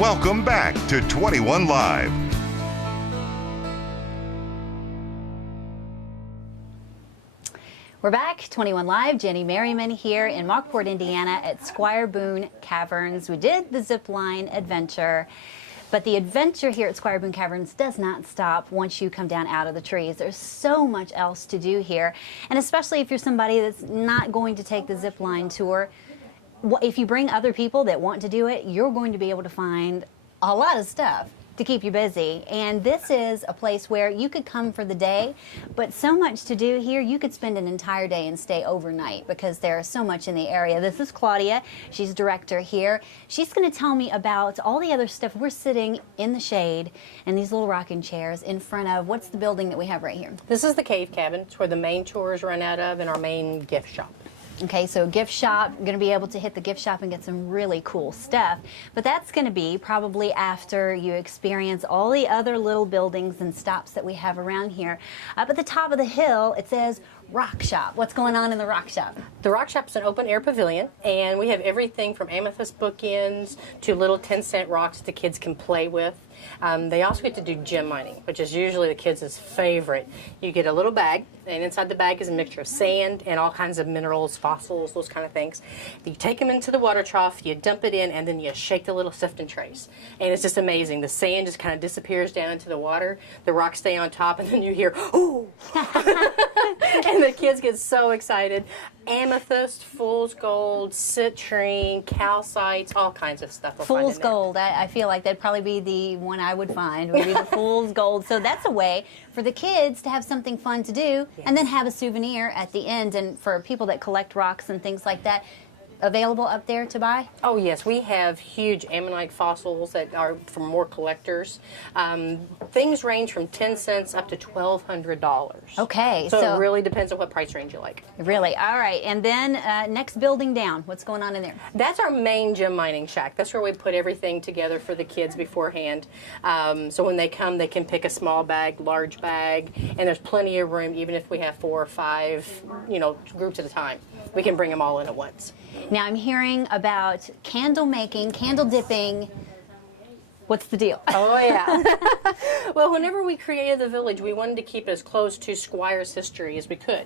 Welcome back to 21 Live. We're back, 21 Live. Jenny Merriman here in Mockport, Indiana at Squire Boone Caverns. We did the zip line adventure, but the adventure here at Squire Boone Caverns does not stop once you come down out of the trees. There's so much else to do here, and especially if you're somebody that's not going to take the zip line tour, if you bring other people that want to do it, you're going to be able to find a lot of stuff to keep you busy. And this is a place where you could come for the day, but so much to do here, you could spend an entire day and stay overnight because there's so much in the area. This is Claudia. She's director here. She's going to tell me about all the other stuff. We're sitting in the shade in these little rocking chairs in front of, what's the building that we have right here? This is the cave cabin. It's where the main tours run out of, and our main gift shop. Okay, so gift shop, going to be able to hit the gift shop and get some really cool stuff. But that's going to be probably after you experience all the other little buildings and stops that we have around here. Up at the top of the hill, it says Rock Shop. What's going on in the Rock Shop? The Rock Shop is an open air pavilion, and we have everything from amethyst bookends to little 10-cent rocks that the kids can play with. They also get to do gem mining, which is usually the kids' favorite. You get a little bag, and inside the bag is a mixture of sand and all kinds of minerals, fossils, those kind of things. You take them into the water trough, you dump it in, and then you shake the little sifting trays. And it's just amazing. The sand just kind of disappears down into the water. The rocks stay on top, and then you hear, ooh! And the kids get so excited. Amethyst, fool's gold, citrine, calcites, all kinds of stuff. Fool's gold. I feel like that'd probably be the one I would find, would be the fool's gold. So that's a way for the kids to have something fun to do, yes, and then have a souvenir at the end. And for people that collect rocks and things like that, available up there to buy? Oh yes, we have huge ammonite fossils that are for more collectors. Things range from 10 cents up to $1,200. Okay, so it really depends on what price range you like. Really? All right. And then next building down, what's going on in there? That's our main gem mining shack. That's where we put everything together for the kids beforehand. So when they come, they can pick a small bag, large bag, and there's plenty of room. Even if we have 4 or 5, groups at a time, we can bring them all in at once. Now I'm hearing about candle making, candle dipping. What's the deal? Oh, yeah. Well, whenever we created the village, we wanted to keep it as close to Squire's history as we could.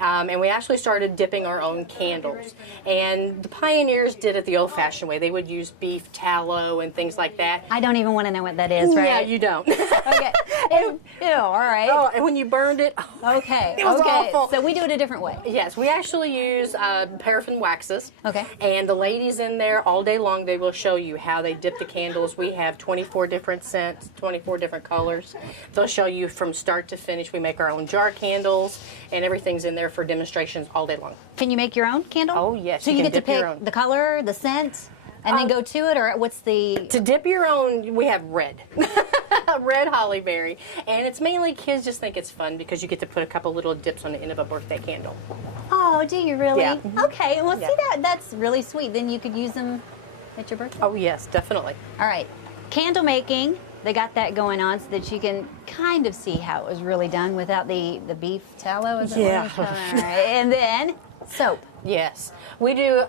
And we actually started dipping our own candles. And the pioneers did it the old-fashioned way. They would use beef tallow and things like that. I don't even want to know what that is, right? Yeah, you don't. Okay. Ew, all right. Oh, and when you burned it, okay. It was awful. So we do it a different way. Yes, we actually use paraffin waxes. Okay. And the ladies in there all day long, they will show you how they dip the candles. We have 24 different scents, 24 different colors. They'll show you from start to finish. We make our own jar candles, and everything's in there for demonstrations all day long. Can you make your own candle? Oh, yes. So you get to pick the color, the scent, and then go to it, or what's the... To dip your own, we have red. Red hollyberry. And it's mainly kids just think it's fun because you get to put a couple little dips on the end of a birthday candle. Oh, do you really? Yeah. Okay, well, see, that's really sweet. Then you could use them at your birthday. Oh, yes, definitely. All right. Candle making, they got that going on so that you can kind of see how it was really done without the beef tallow. Is Yeah. All right. And then soap. Yes. We do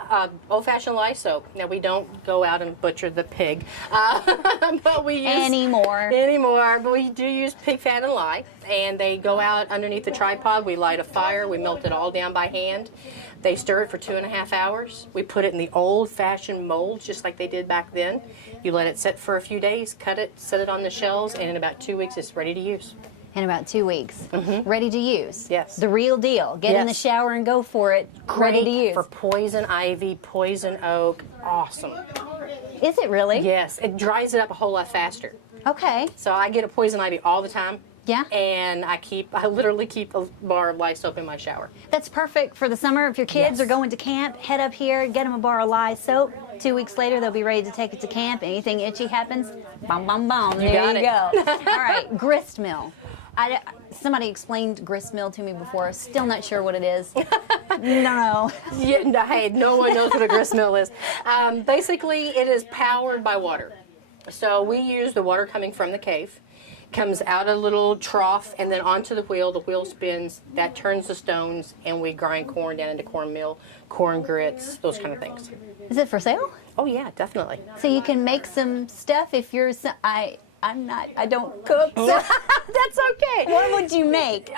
old-fashioned lye soap. Now, we don't go out and butcher the pig. But we use... Anymore, but we do use pig fat and lye. And they go out underneath the tripod. We light a fire. We melt it all down by hand. They stir it for 2.5 hours. We put it in the old-fashioned molds, just like they did back then. You let it sit for a few days, cut it, set it on the shelves, and in about 2 weeks, it's ready to use. In about 2 weeks. Ready to use. Yes. The real deal. Get in the shower and go for it. Ready to use. For poison ivy, poison oak. Awesome. Is it really? Yes. It dries it up a whole lot faster. Okay. So I get a poison ivy all the time. Yeah. And I literally keep a bar of lye soap in my shower. That's perfect for the summer. If your kids are going to camp, head up here, get them a bar of lye soap. 2 weeks later, they'll be ready to take it to camp. Anything itchy happens, bum, bum, bum. There you go. All right, grist mill. Somebody explained grist mill to me before. Still not sure what it is. No. Yeah, no, hey, no one knows what a grist mill is. Basically, it is powered by water. So we use the water coming from the cave. comes out a little trough and then onto the wheel. The wheel spins, that turns the stones, and we grind corn down into cornmeal, corn grits, those kind of things. Is it for sale? Oh yeah, definitely. So you can make some stuff if you're. I don't cook. So that's okay. What would you make?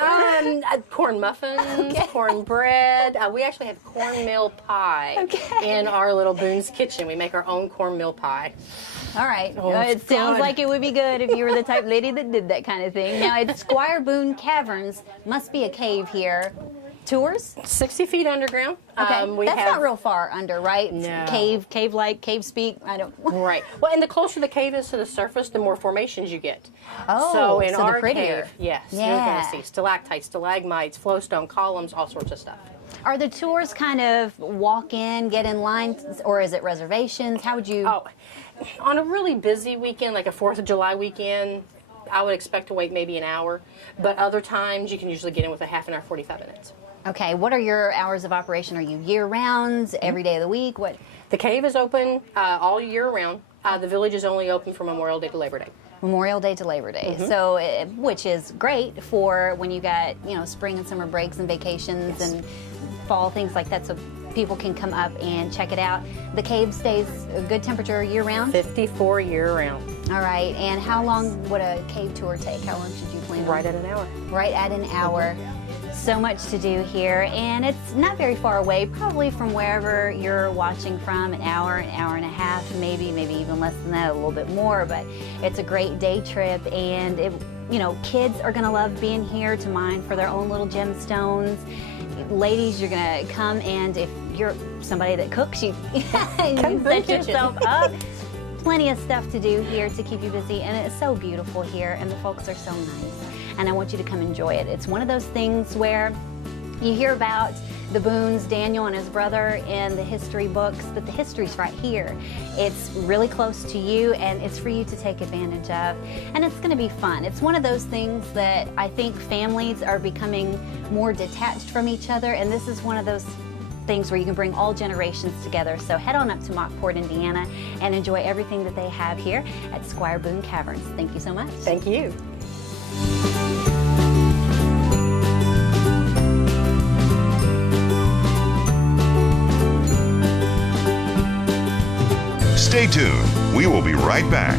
Corn muffins, Okay. cornbread. We actually have cornmeal pie in our little Boone's kitchen. We make our own cornmeal pie. All right. Oh, It it's sounds good. like it would be good if you were the type of lady that did that kind of thing. Now, it's Squire Boone Caverns. Must be a cave here. Tours? 60 feet underground. Okay. We That's have, not real far under, right? No. Cave-like, cave speak. I don't. Right. Well, and the closer the cave is to the surface, the more formations you get. Oh, so in so the our prettier. cave, yes, you're Yeah. going to see stalactites, stalagmites, flowstone columns, all sorts of stuff. Are the tours kind of walk in, get in line, or is it reservations? How would you? Oh, on a really busy weekend, like a 4th of July weekend, I would expect to wait maybe an hour. But other times, you can usually get in with a half an hour, 45 minutes. Okay. What are your hours of operation? Are you year-round, every day of the week? What? The cave is open all year round. The village is only open from Memorial Day to Labor Day. Memorial Day to Labor Day. So, which is great for when you got, spring and summer breaks and vacations and fall, things like that, so people can come up and check it out. The cave stays a good temperature year round? 54 year round. All right, and how long would a cave tour take? How long should you plan on? Right at an hour. Right at an hour. So much to do here, and it's not very far away, probably from wherever you're watching from, an hour and a half, maybe even less than that, a little bit more, but it's a great day trip, and kids are gonna love being here to mine for their own little gemstones. Ladies, you're gonna come, and if you're somebody that cooks, you set yourself up. Plenty of stuff to do here to keep you busy, and it's so beautiful here, and the folks are so nice, and I want you to come enjoy it. It's one of those things where you hear about the Boones, Daniel and his brother, in the history books, but the history's right here. It's really close to you, and it's for you to take advantage of, and it's going to be fun. It's one of those things that I think families are becoming more detached from each other, and this is one of those things where you can bring all generations together. So head on up to Mockport, Indiana, and enjoy everything that they have here at Squire Boone Caverns. Thank you so much. Thank you. Stay tuned. We will be right back.